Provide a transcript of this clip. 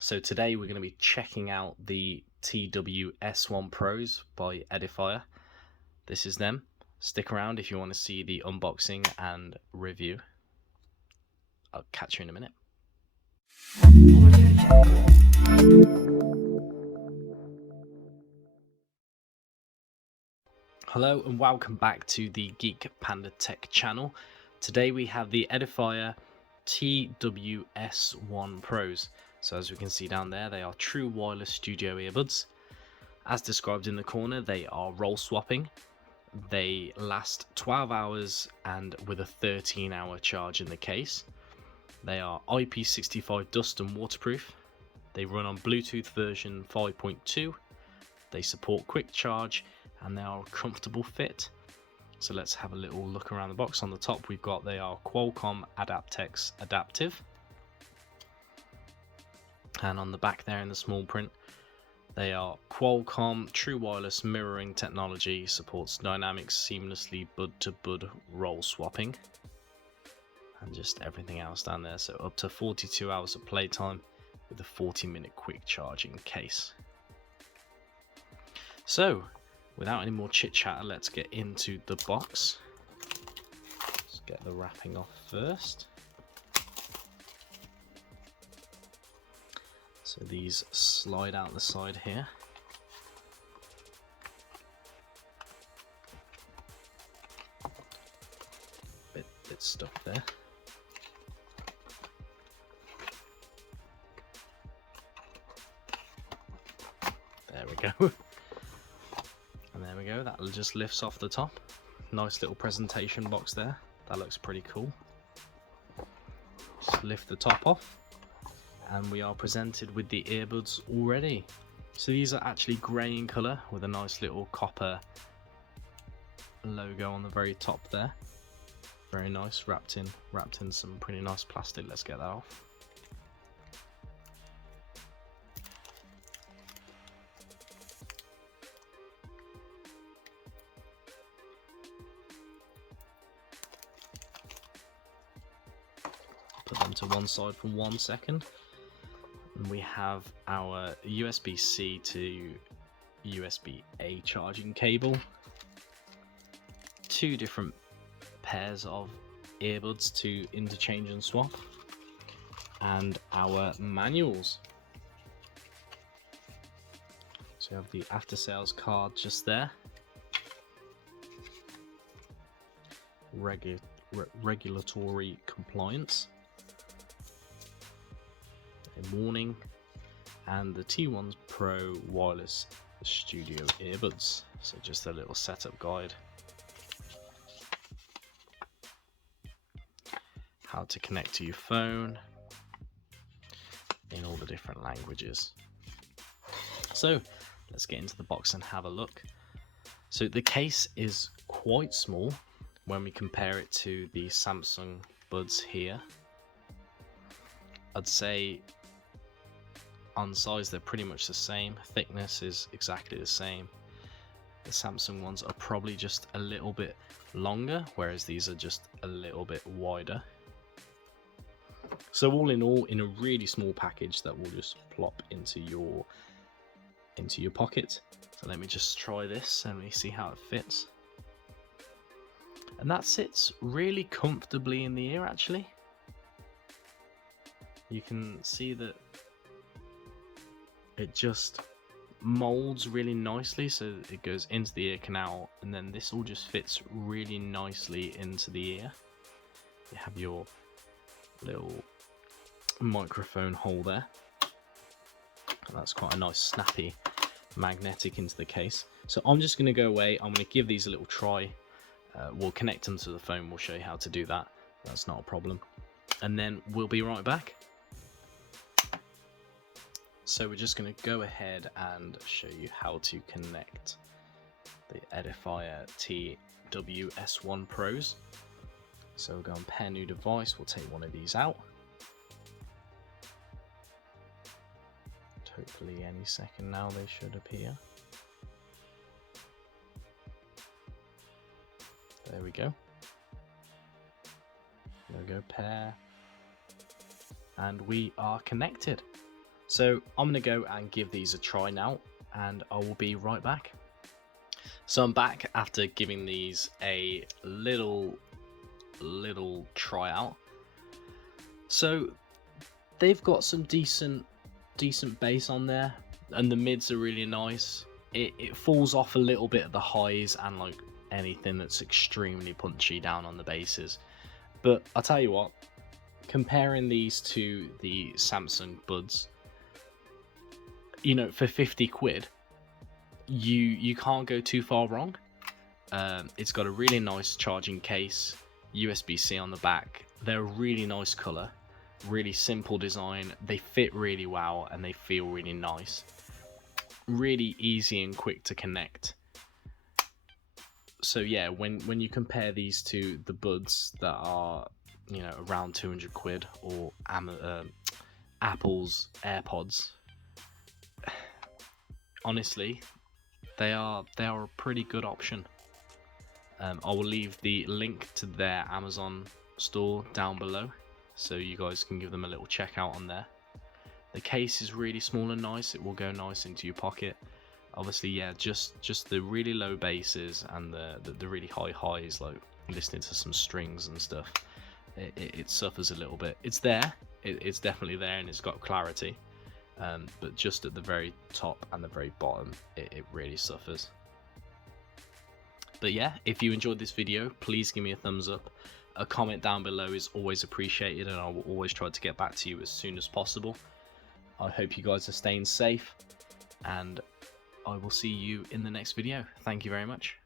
So today we're going to be checking out the TWS1 Pros by Edifier. This is them. Stick around if you want to see the unboxing and review. I'll catch you in a minute. Hello and welcome back to the Geek Panda Tech channel. Today we have the Edifier TWS1 Pros. So as we can see down there, they are true wireless studio earbuds. As described in the corner, they are roll swapping. They last 12 hours and with a 13-hour charge in the case. They are IP65 dust and waterproof. They run on Bluetooth version 5.2. They support quick charge and they are a comfortable fit. So let's have a little look around the box. On the top we've got they are Qualcomm aptX adaptive. And on the back there in the small print, they are Qualcomm true wireless mirroring technology, supports dynamic seamlessly bud-to-bud roll swapping, and just everything else down there. So up to 42 hours of playtime with a 40-minute quick charging case. So without any more chit chatter, let's get into the box. Let's get the wrapping off first. So these slide out the side here. Bit stuck there. There we go. And there we go, that just lifts off the top. Nice little presentation box there. That looks pretty cool. Just lift the top off. And we are presented with the earbuds already. So these are actually grey in colour with a nice little copper logo on the very top there. Very nice, wrapped in some pretty nice plastic. Let's get that off. Put them to one side for 1 second. And we have our USB-C to USB-A charging cable, 2 different pairs of earbuds to interchange and swap, and our manuals. So we have the after sales card just there, regulatory compliance, a warning, and the T1 Pro wireless studio earbuds. So just a little setup guide, how to connect to your phone in all the different languages. So let's get into the box and have a look. So the case is quite small when we compare it to the Samsung buds here. I'd say on size they're pretty much the same, thickness is exactly the same. The Samsung ones are probably just a little bit longer, whereas these are just a little bit wider. So all in all, in a really small package that will just plop into your pocket. So let me just try this and we see how it fits. And that sits really comfortably in the ear actually. You can see that it just molds really nicely, so it goes into the ear canal, and then this all just fits really nicely into the ear. You have your little microphone hole there. That's quite a nice snappy magnetic into the case. So I'm just going to go away, I'm going to give these a little try. We'll connect them to the phone, we'll show you how to do that. That's not a problem. And then we'll be right back. So we're just going to go ahead and show you how to connect the Edifier TWS1 Pros. So we'll go on pair new device, we'll take one of these out. Hopefully any second now they should appear. There we go. There we go, pair. And we are connected. So I'm going to go and give these a try now, and I will be right back. So I'm back after giving these a little try out. So they've got some decent bass on there, and the mids are really nice. It falls off a little bit at the highs and like anything that's extremely punchy down on the basses. But I'll tell you what, comparing these to the Samsung Buds, you know, for 50 quid, you can't go too far wrong. It's got a really nice charging case, USB-C on the back. They're a really nice color, really simple design. They fit really well and they feel really nice. Really easy and quick to connect. So yeah, when you compare these to the Buds that are, you know, around 200 quid, or Apple's AirPods, honestly, they are a pretty good option. I will leave the link to their Amazon store down below, so you guys can give them a little check out on there. The case is really small and nice. It will go nice into your pocket. Obviously, yeah, just the really low basses and the really high highs, like listening to some strings and stuff, it suffers a little bit. It's there, it's definitely there, and it's got clarity. But just at the very top and the very bottom, it really suffers. But yeah, if you enjoyed this video, please give me a thumbs up. A comment down below is always appreciated, and I will always try to get back to you as soon as possible. I hope you guys are staying safe, and I will see you in the next video. Thank you very much.